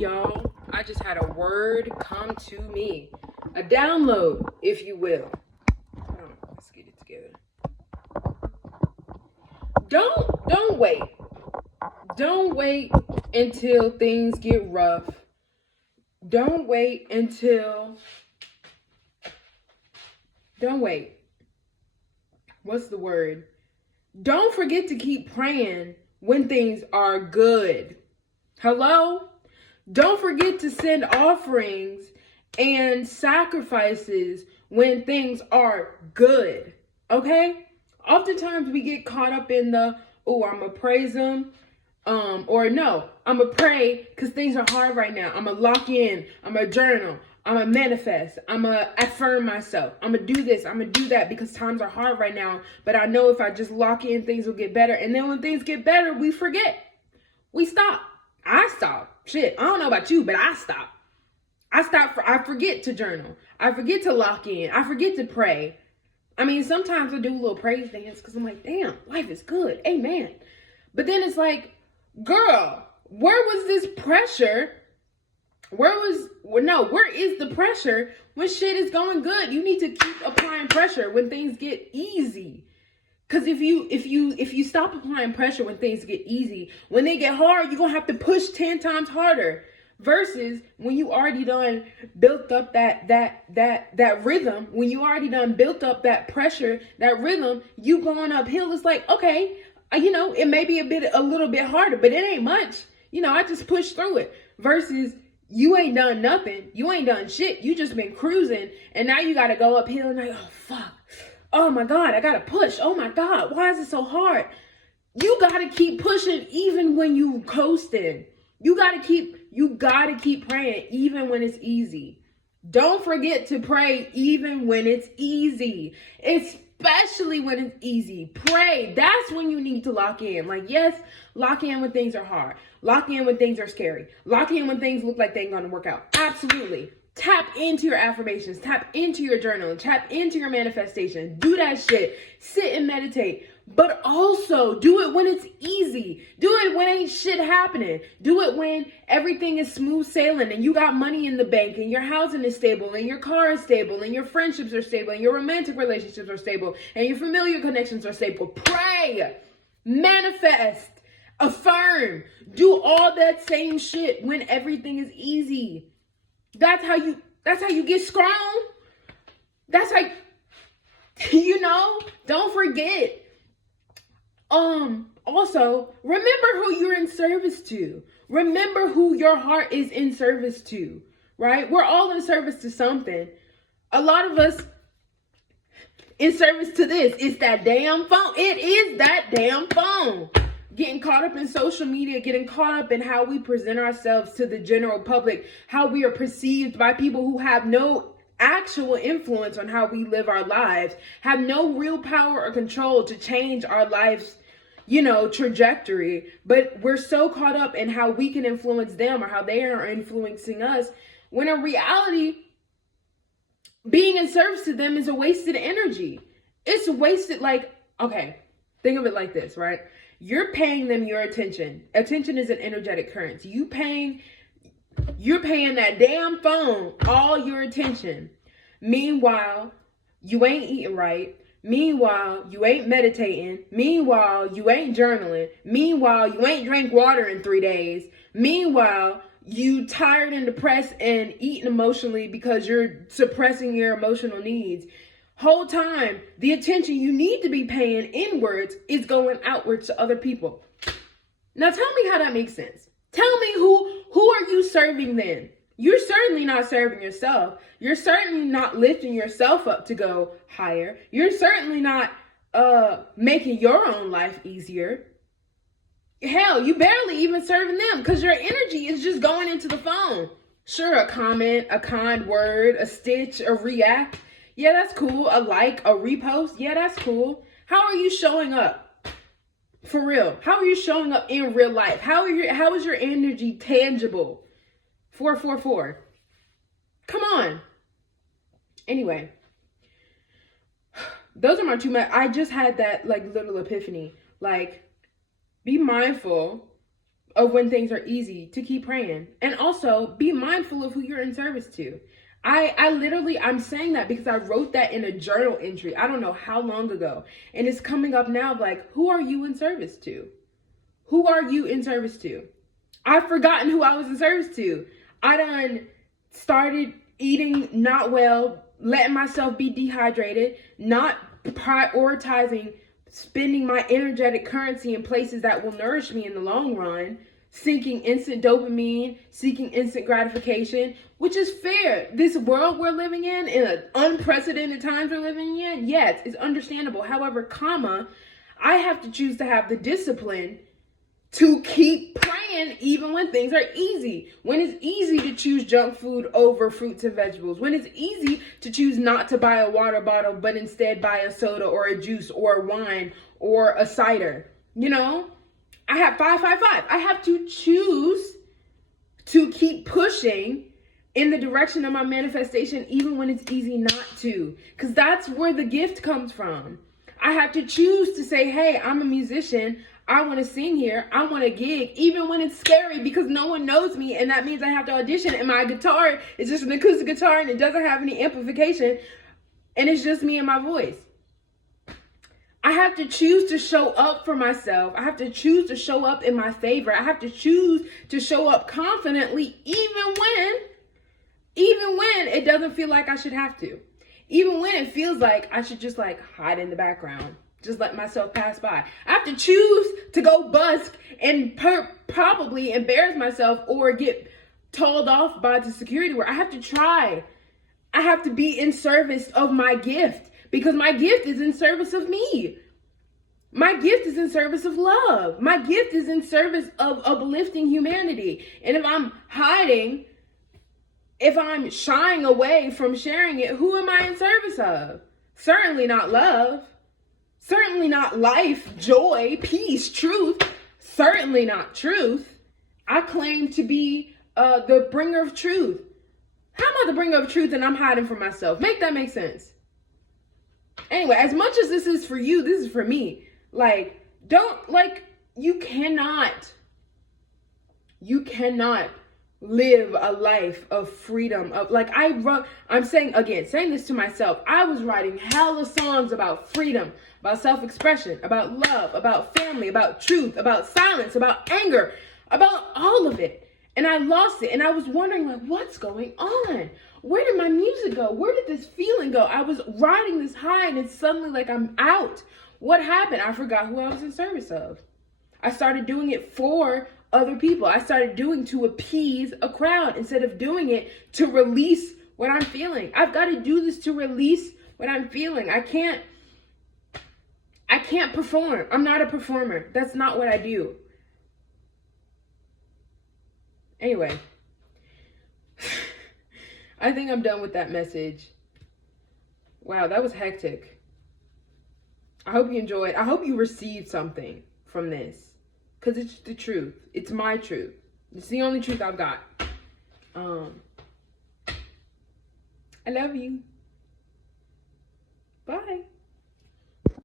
y'all. I just had a word come to me. A download, if you will. Hold on, let's get it together. Don't wait. Don't wait until things get rough. Don't wait. What's the word? Don't forget to keep praying when things are good. Hello? Don't forget to send offerings and sacrifices when things are good. Okay? Oftentimes we get caught up in the, I'm going to praise him. Or no, I'm going to pray because things are hard right now. I'm going to lock in. I'm going to journal. I'm going to manifest. I'm going to affirm myself. I'm going to do this. I'm going to do that because times are hard right now. But I know if I just lock in, things will get better. And then when things get better, we forget. We stop. I stop. Shit, I don't know about you, but I stop. I forget to journal. I forget to lock in. I forget to pray. I mean, sometimes I do a little praise dance because I'm like, damn, life is good. Amen. But then it's like, girl, where was this pressure? Where is the pressure when shit is going good? You need to keep applying pressure when things get easy. Because if you stop applying pressure when things get easy, when they get hard, you're going to have to push 10 times harder. Versus when you already done built up that rhythm, when you already done built up that pressure, that rhythm, you going uphill. It's like, okay, it may be a little bit harder, but it ain't much. I just pushed through it. Versus you ain't done nothing. You ain't done shit. You just been cruising. And now you got to go uphill and like, oh, fuck. Oh my God, I got to push. Oh my God, why is it so hard? You got to keep pushing even when you coasting. You got to keep praying even when it's easy. Don't forget to pray even when it's easy. Especially when it's easy. Pray. That's when you need to lock in. Like, yes, lock in when things are hard. Lock in when things are scary. Lock in when things look like they ain't going to work out. Absolutely. Tap into your affirmations. Tap into your journaling. Tap into your manifestation. Do that shit. Sit and meditate. But also do it when it's easy. Do it when ain't shit happening. Do it when everything is smooth sailing and you got money in the bank and your housing is stable and your car is stable and your friendships are stable and your romantic relationships are stable and your familiar connections are stable. Pray, manifest, affirm, do all that same shit when everything is easy. That's how you get strong. That's how, don't forget. Also, remember who you're in service to. Remember who your heart is in service to, right? We're all in service to something. A lot of us in service to this. It's that damn phone. It is that damn phone. Getting caught up in social media, getting caught up in how we present ourselves to the general public, how we are perceived by people who have no actual influence on how we live our lives, have no real power or control to change our lives, trajectory. But we're so caught up in how we can influence them or how they are influencing us, when in reality, being in service to them is a wasted energy. It's wasted. Okay, think of it like this, right? You're paying them your attention. Attention is an energetic currency. You're paying that damn phone all your attention. Meanwhile, you ain't eating right. Meanwhile, you ain't meditating. Meanwhile, you ain't journaling. Meanwhile, you ain't drank water in 3 days. Meanwhile, you tired and depressed and eating emotionally because you're suppressing your emotional needs. Whole time, the attention you need to be paying inwards is going outwards to other people. Now tell me how that makes sense. Tell me who are you serving then? You're certainly not serving yourself. You're certainly not lifting yourself up to go higher. You're certainly not making your own life easier. Hell, you barely even serving them because your energy is just going into the phone. Sure, a comment, a kind word, a stitch, a react. Yeah, that's cool. A like, a repost. Yeah, that's cool. How are you showing up? For real. How are you showing up in real life? How is your energy tangible? 444. Come on. Anyway. Those are my two. I just had that little epiphany. Be mindful of when things are easy to keep praying. And also be mindful of who you're in service to. I'm saying that because I wrote that in a journal entry, I don't know how long ago. And it's coming up now, like, who are you in service to? Who are you in service to? I've forgotten who I was in service to. I done started eating not well, letting myself be dehydrated, not prioritizing spending my energetic currency in places that will nourish me in the long run, seeking instant dopamine, seeking instant gratification, which is fair. This world we're living in an unprecedented times we're living in, yes, it's understandable. However, I have to choose to have the discipline to keep praying even when things are easy. When it's easy to choose junk food over fruits and vegetables. When it's easy to choose not to buy a water bottle, but instead buy a soda or a juice or a wine or a cider. You know, I have 555. I have to choose to keep pushing in the direction of my manifestation, even when it's easy not to. Because that's where the gift comes from. I have to choose to say, hey, I'm a musician. I want to sing here. I want to gig, even when it's scary because no one knows me. And that means I have to audition. And my guitar is just an acoustic guitar and it doesn't have any amplification. And it's just me and my voice. I have to choose to show up for myself. I have to choose to show up in my favor. I have to choose to show up confidently, even when it doesn't feel like I should have to. Even when it feels like I should just like hide in the background. Just let myself pass by. I have to choose to go busk and probably embarrass myself or get told off by the security guard. I have to try. I have to be in service of my gift because my gift is in service of me. My gift is in service of love. My gift is in service of uplifting humanity. And if I'm hiding, if I'm shying away from sharing it, who am I in service of? Certainly not love. Certainly not life, joy, peace, truth. Certainly not truth. I claim to be the bringer of truth. How am I the bringer of truth and I'm hiding from myself? Make that make sense. Anyway, as much as this is for you, this is for me. You cannot live a life of freedom. I'm saying this to myself. I was writing hella songs about freedom, about self-expression, about love, about family, about truth, about silence, about anger, about all of it. And I lost it. And I was wondering, what's going on? Where did my music go? Where did this feeling go? I was riding this high and it's suddenly I'm out. What happened? I forgot who I was in service of. I started doing it for other people. I started doing to appease a crowd instead of doing it to release what I'm feeling. I've got to do this to release what I'm feeling. I can't perform. I'm not a performer. That's not what I do. Anyway, I think I'm done with that message. Wow, that was hectic. I hope you enjoyed. I hope you received something from this. Because it's the truth. It's my truth. It's the only truth I've got. I love you. Bye.